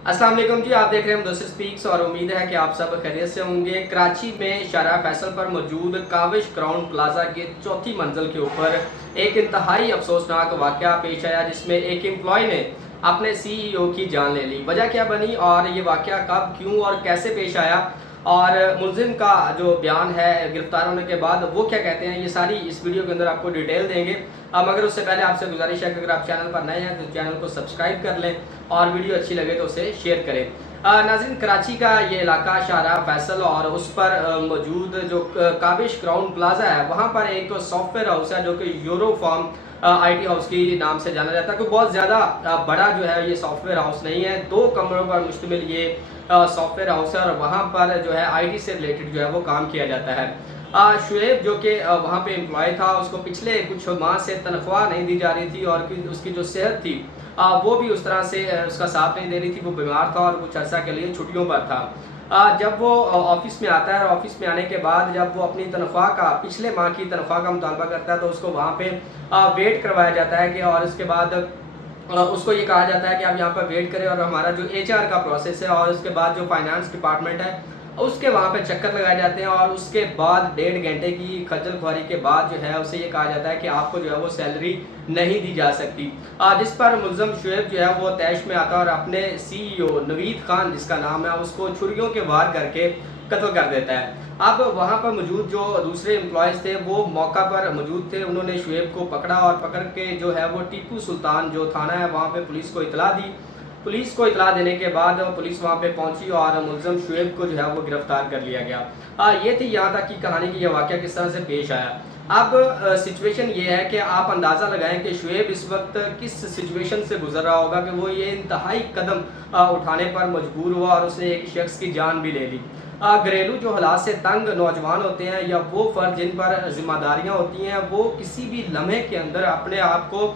अस्सलाम वालेकुम जी, आप देख रहे हैं मुदस्सिर स्पीक्स और उम्मीद है कि आप सब खैरियत से होंगे। कराची में शाहराह फैसल पर मौजूद काविश क्राउन प्लाजा के चौथी मंजिल के ऊपर एक इंतहाई अफसोसनाक वाक़या पेश आया, जिसमें एक एम्प्लॉय ने अपने सीईओ की जान ले ली। वजह क्या बनी और ये वाक़या कब, क्यों और कैसे पेश आया, और मुलजिम का जो बयान है गिरफ्तार होने के बाद वो क्या कहते हैं, ये सारी इस वीडियो के अंदर आपको डिटेल देंगे। मगर उससे पहले आपसे गुजारिश है कि अगर आप चैनल पर नए हैं तो चैनल को सब्सक्राइब कर लें और वीडियो अच्छी लगे तो उसे शेयर करें। नाज़रीन, कराची का ये इलाका शाहराह फैसल और उस पर मौजूद जो काबिश क्राउन प्लाजा है, वहाँ पर एक सॉफ्टवेयर हाउस है जो कि यूरोफॉर्म आईटी हाउस की नाम से जाना जाता है। कि बहुत ज़्यादा बड़ा जो है ये सॉफ्टवेयर हाउस नहीं है, 2 कमरों पर मुश्तमिल ये सॉफ्टवेयर हाउस है और वहाँ पर जो है आईटी से रिलेटेड जो है वो काम किया जाता है। शुएब जो कि वहाँ पे एम्प्लॉय था, उसको पिछले कुछ माह से तनख्वाह नहीं दी जा रही थी और उसकी जो सेहत थी वो भी उस तरह से उसका साथ नहीं दे रही थी। वो बीमार था और कुछ अर्सा के लिए छुट्टियों पर था। जब वो ऑफिस में आता है और ऑफिस में आने के बाद जब वो अपनी तनख्वाह का, पिछले माह की तनख्वाह का मुतालबा करता है, तो उसको वहाँ पे वेट करवाया जाता है कि, और उसके बाद उसको ये कहा जाता है कि आप यहाँ पर वेट करें और हमारा जो एचआर का प्रोसेस है और उसके बाद जो फाइनेंस डिपार्टमेंट है उसके वहाँ पे चक्कर लगाए जाते हैं। और उसके बाद 1.5 घंटे की खज्जल खुआरी के बाद जो है उसे ये कहा जाता है कि आपको जो है वो सैलरी नहीं दी जा सकती। जिस पर मुलज़म शुएब जो है वो तैश में आता है और अपने सीईओ नवीद खान जिसका नाम है उसको छुरियों के वार करके कत्ल कर देता है। अब वहाँ पर मौजूद जो दूसरे एम्प्लॉयज़ थे वो मौका पर मौजूद थे। उन्होंने शुएब को पकड़ा और पकड़ के जो है वो टीपू सुल्तान जो थाना है वहाँ पे पुलिस को इतला दी। पुलिस को इतला देने के बाद पुलिस वहाँ पे पहुंची और मुलज़म शुएब को जो है वो गिरफ्तार कर लिया गया। ये थी यहाँ तक की कहानी की यह वाक़या किस तरह से पेश आया। अब सिचुएशन ये है कि आप अंदाज़ा लगाएं कि शुएब इस वक्त किस सिचुएशन से गुजर रहा होगा कि वो ये इंतहाई कदम उठाने पर मजबूर हुआ और उसने एक शख्स की जान भी ले ली। घरेलू जो हालात से तंग नौजवान होते हैं या वो फ़र्द जिन पर ज़िम्मेदारियाँ होती हैं, वो किसी भी लम्हे के अंदर अपने आप को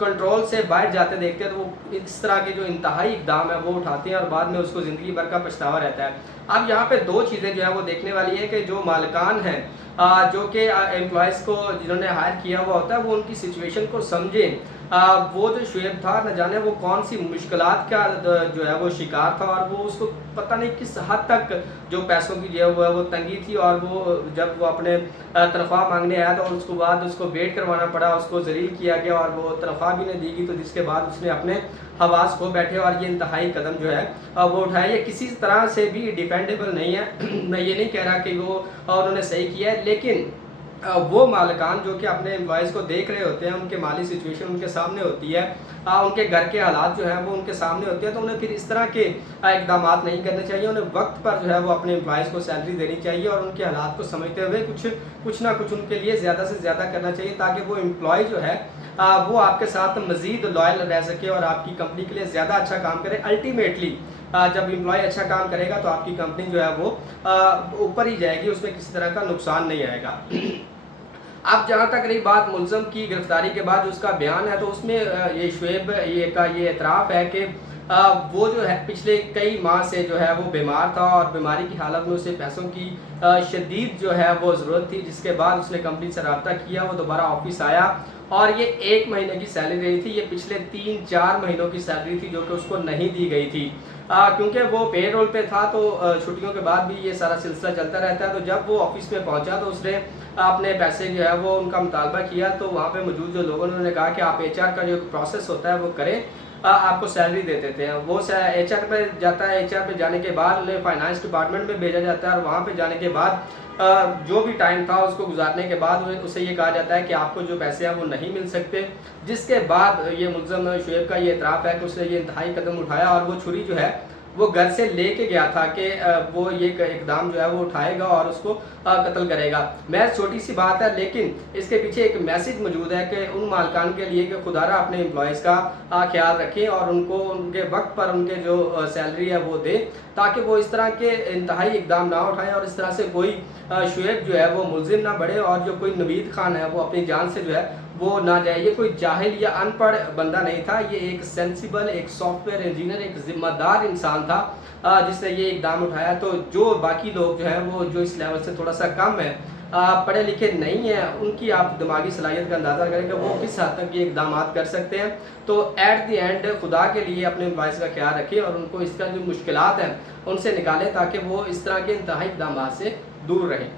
कंट्रोल से बाहर जाते देखते हैं तो वो इस तरह के जो इंतहाई इक़दाम है वो उठाते हैं और बाद में उसको ज़िंदगी भर का पछतावा रहता है। अब यहाँ पे 2 चीज़ें जो है वो देखने वाली है कि जो मालिकान हैं जो कि एम्प्लॉयज़ को जिन्होंने हायर किया हुआ होता है वो उनकी सिचुएशन को समझें। वो जो शुएब था न जाने वो कौन सी मुश्किलात का जो है वो शिकार था और वो उसको पता नहीं किस हद तक जो पैसों की जो है वो तंगी थी। और वो जब वो अपने तनख्वाह मांगने आया तो उसके बाद उसको वेट करवाना पड़ा, उसको ज़लील किया गया और वो तनख्वाह भी नहीं दी गई। तो जिसके बाद उसने अपने हवास खो बैठे और ये इंतहाई कदम जो है वो उठाया। ये किसी तरह से भी डिफेंडेबल नहीं है। मैं ये नहीं कह रहा कि वो उन्होंने सही किया है, लेकिन वो मालिकान जो कि अपने एम्प्लॉयज़ को देख रहे होते हैं, उनके माली सिचुएशन उनके सामने होती है, उनके घर के हालात जो हैं वो उनके सामने होते हैं, तो उन्हें फिर इस तरह के इक़दामात नहीं करने चाहिए। उन्हें वक्त पर जो है वो अपने एम्प्लॉयज़ को सैलरी देनी चाहिए और उनके हालात को समझते हुए कुछ ना कुछ उनके लिए ज़्यादा से ज़्यादा करना चाहिए, ताकि वो एम्प्लॉय जो है वो आपके साथ मज़ीद लॉयल रह सके और आपकी कंपनी के लिए ज़्यादा अच्छा काम करे। अल्टीमेटली जब एम्प्लॉय अच्छा काम करेगा तो आपकी कंपनी जो है वो ऊपर ही जाएगी, उसमें किसी तरह का नुकसान नहीं आएगा। अब जहाँ तक रही बात मुलज़म की गिरफ्तारी के बाद उसका बयान है, तो उसमें ये शुएब ये एतराफ़ है कि वो जो है पिछले कई माह से जो है वो बीमार था और बीमारी की हालत में उसे पैसों की शदीद जो है वो ज़रूरत थी। जिसके बाद उसने कंपनी से रब्ता किया, वो दोबारा ऑफिस आया और ये 1 महीने की सैलरी रही थी, ये पिछले 3-4 महीनों की सैलरी थी जो कि उसको नहीं दी गई थी। क्योंकि वो पे रोल पे था तो छुट्टियों के बाद भी ये सारा सिलसिला चलता रहता है। तो जब वो ऑफिस में पहुंचा तो उसने अपने पैसे जो है वो उनका मुतालबा किया, तो वहाँ पे मौजूद जो लोगों ने उन्होंने कहा कि आप एचआर का जो प्रोसेस होता है वो करें, आपको सैलरी दे देते हैं। वो एचआर पे जाता है, एचआर पे जाने के बाद उन्हें फाइनेंस डिपार्टमेंट में भेजा जाता है और वहाँ पे जाने के बाद जो भी टाइम था उसको गुजारने के बाद उसे ये कहा जाता है कि आपको जो पैसे हैं वो नहीं मिल सकते। जिसके बाद ये मुलज़म शुएब का ये एतराफ़ है कि उसने ये इंतहाई कदम उठाया और वो छुरी जो है वो घर से लेके गया था कि वो ये इक़दाम जो है वो उठाएगा और उसको कत्ल करेगा। महज छोटी सी बात है, लेकिन इसके पीछे एक मैसेज मौजूद है कि उन मालिकान के लिए कि खुदारा अपने एम्प्लॉयज़ का ख्याल रखें और उनको उनके वक्त पर उनके जो सैलरी है वो दें, ताकि वो इस तरह के इंतहाई इक़दाम ना उठाएं और इस तरह से कोई शुएब जो है वो मुलज़िम ना बढ़े और जो कोई नवीद खान है वो अपनी जान से जो है वो ना जाए। ये कोई जाहिल या अनपढ़ बंदा नहीं था, ये एक सेंसिबल, एक सॉफ्टवेयर इंजीनियर, एक ज़िम्मेदार इंसान था जिसने ये इक़दाम उठाया। तो जो बाकी लोग जो हैं वो जो इस लेवल से थोड़ा सा कम है पढ़े लिखे नहीं हैं, उनकी आप दिमागी सलाहियत का अंदाज़ा करें कि वो किस हद तक ये इक़दाम कर सकते हैं। तो एट द एंड खुदा के लिए अपने वाइस का ख्याल रखें और उनको इस तरह जो मुश्किलात हैं उनसे निकालें ताकि वो इस तरह के इंतहाई इक़दामात से दूर रहें।